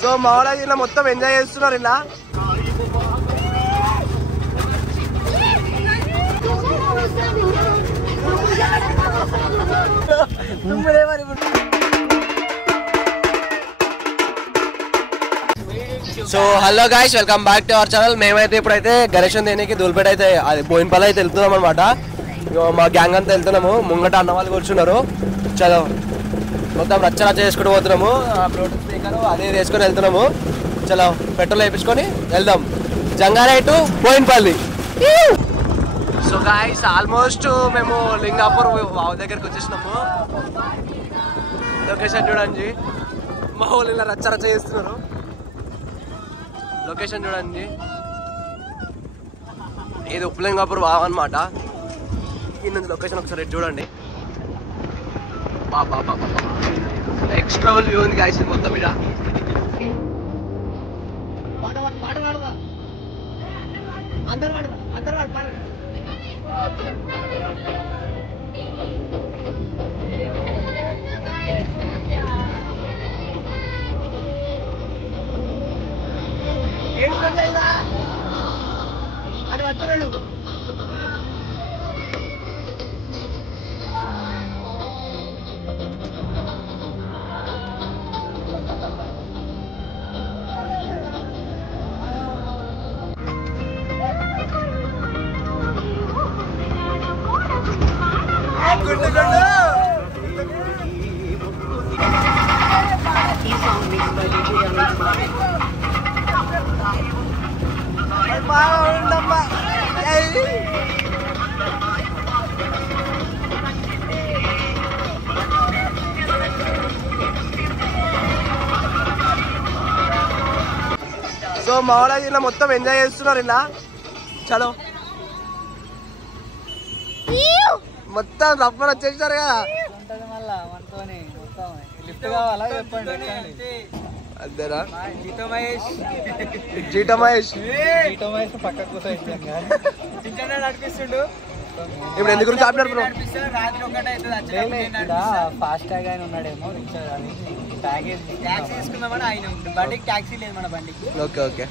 So మా వాళ్ళు ఇలా మొత్తం ఎంజాయ్ చేస్తున్నారు ఇలా. So hello guys, welcome back to our channel. మేమైతే ఇప్పుడైతే గణేశం దేనికి దూల్పేట అయితే అది బోయినపల్లి అయితే వెళ్తున్నాం అనమాట. మా గ్యాంగ్ అంతా వెళ్తున్నాము. ముంగట అన్న వాళ్ళు కూర్చున్నారు. చలో మొత్తం రచ్చ చేసుకుంటూ పోతున్నాము. బ్లూటూత్ స్పీకర్ అదే వేసుకొని వెళ్తున్నాము. చలో పెట్రోల్ వేయించుకొని వెళ్దాం Jangareddy to Boinapally. So guys, almost మేము లింగాపూర్ వావ్ దగ్గరికి వచ్చేసినాము. లొకేషన్ చూడండి, మా వాళ్ళు ఇలా రచ్చ చేస్తున్నారు. లొకేషన్ చూడండి, ఇది ఉప్పలింగాపూర్ వావ్ అనమాట. కింద లొకేషన్ ఒకసారి చూడండి. బాబా ఎక్స్ట్రా వ్యూ ఉంది గాయ్స్ మొత్తం మీద. అది వచ్చాడు. సో మా వాళ్ళు ఇలా మొత్తం ఎంజాయ్ చేస్తున్నారు ఇలా. చలో మొత్తం రప్పని వచ్చేసారు కదా. అంతేనా? జీటో మహేష్ నడిపిస్తుండు. ఇప్పుడు ఎందుకు గురించి ఆపినారు? ఫాస్ట్ ట్యాగ్ ఆయన ఉన్నాడేమో, ట్యాక్సీ తీసుకుందామని ఆయన బండికి ట్యాక్సీ లేదు మన బండికి. Okay okay.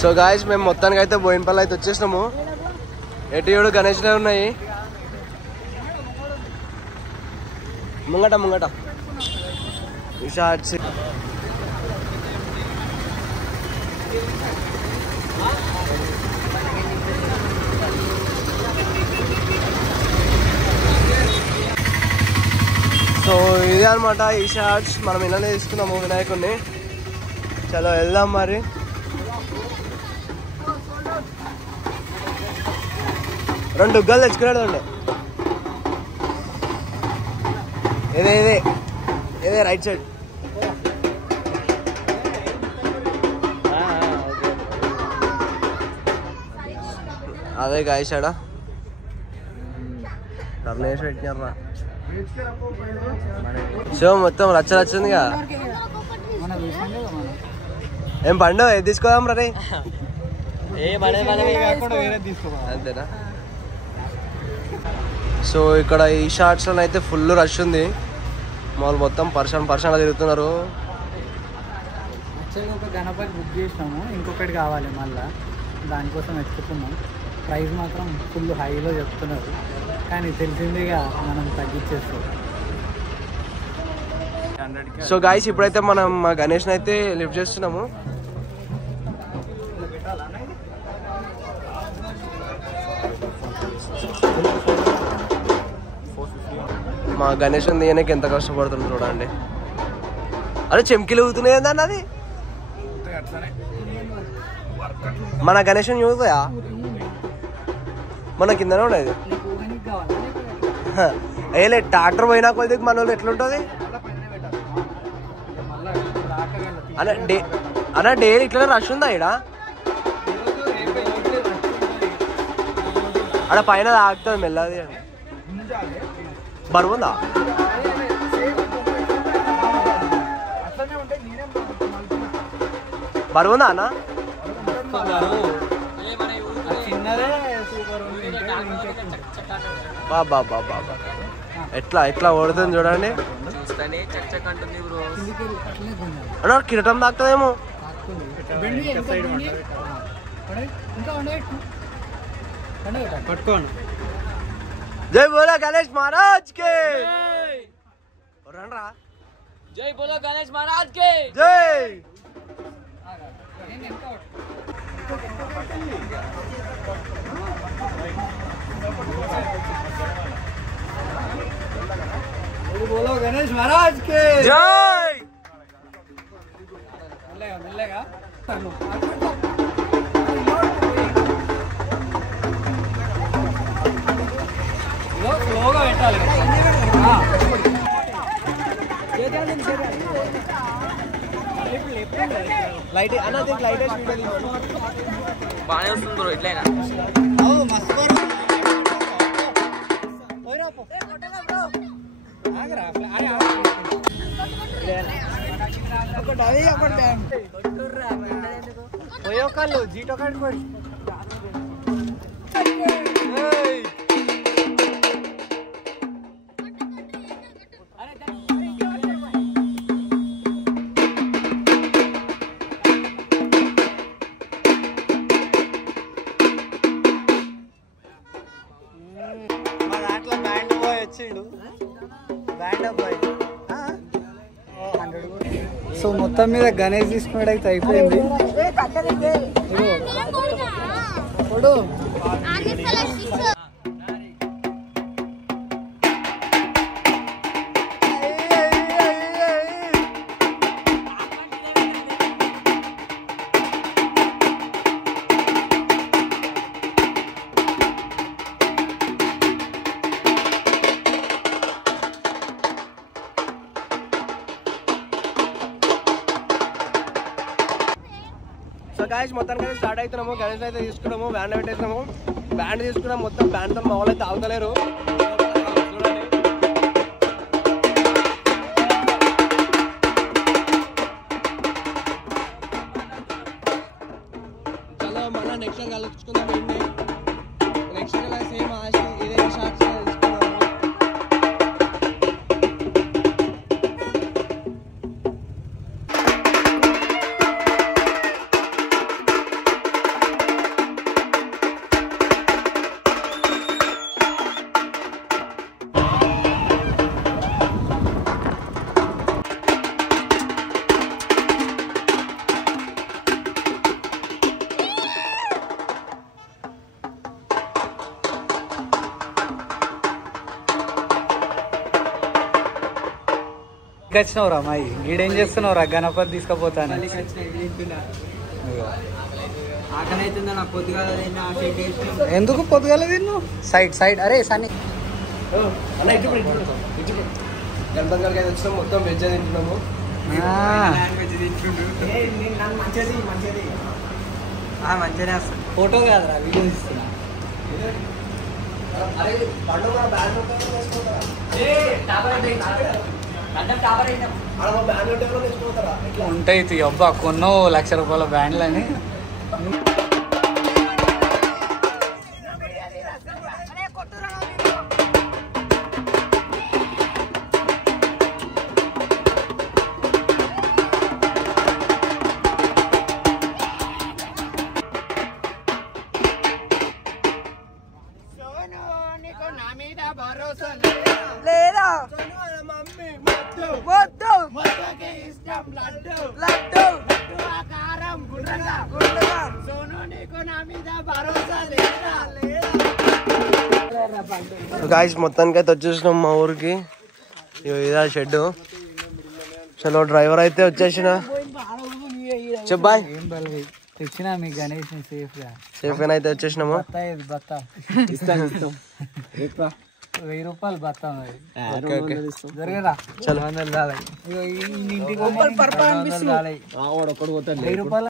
సో గాయస్, మేము మొత్తానికి అయితే బోయినపల్లి అయితే వచ్చేసినాము. ఎటు గణేష్లే ఉన్నాయి ముంగట ముంగట. షార్ట్స్ సో ఇదే అనమాట ఈ షార్ట్స్. మనం ఇలానే తీసుకున్నాము వినాయకుడిని. చలో వెళ్దాం మరి. రెండు ఉగ్గాలు తెచ్చుకున్నాడు అండి. ఇదే ఇదే ఇదే రైట్ సైడ్. అదే గాయసాడ టర్నేసి పెట్టినారా. సో మొత్తం రచ్చ రచ్చిందిగా. ఏం పండు ఏది తీసుకోదాం రే? అంతేనా? సో ఇక్కడ ఈ షార్ట్స్లో అయితే ఫుల్ రష్ ఉంది. మామూలు మొత్తం పర్సన్ తిరుగుతున్నారు. ఒక గణపతి బుక్ చేసినాము, ఇంకొకటి కావాలి మళ్ళీ, దానికోసం వెతుకుతున్నాం. ప్రైస్ మాత్రం ఫుల్ హైలో చెప్తున్నారు, కానీ తెలిసిందిగా మనం తగ్గించేస్తాం. సో గాయస్, ఇప్పుడైతే మనం మా గణేష్ని అయితే లిఫ్ట్ చేస్తున్నాము. మా గణేష్ తీయడానికి ఎంత కష్టపడుతుంది చూడండి. అరే చెంకిలు ఊగుతున్నాయి ఏందన్న అది. మన గణేష్ ఊగుతాయా? మన కిందనే ఉండేది. ఏలే ట్రాక్టర్ పోయినా కొద్దిగా మన వాళ్ళు ఎట్లుంటుంది అన్న డైలీ ఇట్లా రష్ ఉందా ఇక్కడ? అక్కడ పైన తాగుతుంది మెల్లది. బరువుందా? బరువుందా అన్న? బాబా బాబా ఎట్లా ఎట్లా ఓడుతుంది చూడండి. అన్న కిరటం తాకుతుందేమో. జై బోలో గణేష్ మహారాజ్ కే రండ్రా. జై బోలో గణేష్ మహారాజ్ కే జై. बोलो गणेश महाराज के जय. मिलेगा స్లోగా పెట్టాలి. లైట్ అన్న లైట్ బాగానే వస్తుంది బ్రో ఇట్లయినా. పోయోకాళ్ళు జీటో కట్టుకోండి. మా దాంట్లో బ్యాండ్ బాయ్ వచ్చిండు. Band boy. సో మొత్తం మీద గణేష్ తీసుకున్నాడు అయితే అయిపోయింది. గాయస్ మొత్తానికి అయితే స్టార్ట్ అవుతున్నాము. గణేష్ అయితే తీసుకున్నాము, బ్యాండ్ పెట్టేసినాము. బ్యాండ్ తీసుకున్నాము, మొత్తం బ్యాండ్తో మా వాళ్ళు అయితే తాగుతలేరు. చలో మళ్ళీ నెక్స్ట్ ఇయర్ కలుసుకుందాం. నెక్స్ట్ ఇయర్ సేమ్ ఇదే షార్ట్స్ తీసుకున్నాము. వచ్చినావురా అమ్మాయి, గీడేం చేస్తున్నావురా? గణపతి తీసుకుపోతాను. ఎందుకు పొద్దుగాల తిన్ను? Side side. అరే సన్ని గణపతి గారికి అయితే వచ్చినాము, మొత్తం వెజ్ తింటున్నాము. మంచిగానే వస్తుంది. ఫోటో కాదురా, వీడియో తీస్తున్నా. ఉంటాయి అబ్బా కొన్నో ₹1,00,000 బ్యాండ్లని. లేదా లడ్డు ఆకారం గుండ్రంగా గాయస్ మొత్తానికి అయితే వచ్చేసినాం మా ఊరికి. ఇదా షెడ్. చలో డ్రైవర్ అయితే వచ్చేసిన. చెప్పాయ్ తెచ్చినా మీ గణేష్ సేఫ్ గా అయితే వచ్చేసినాము. బత్తా 1000 రూపాయలు బత్తా జరిగేదా? చలో 1000 రూపాయలు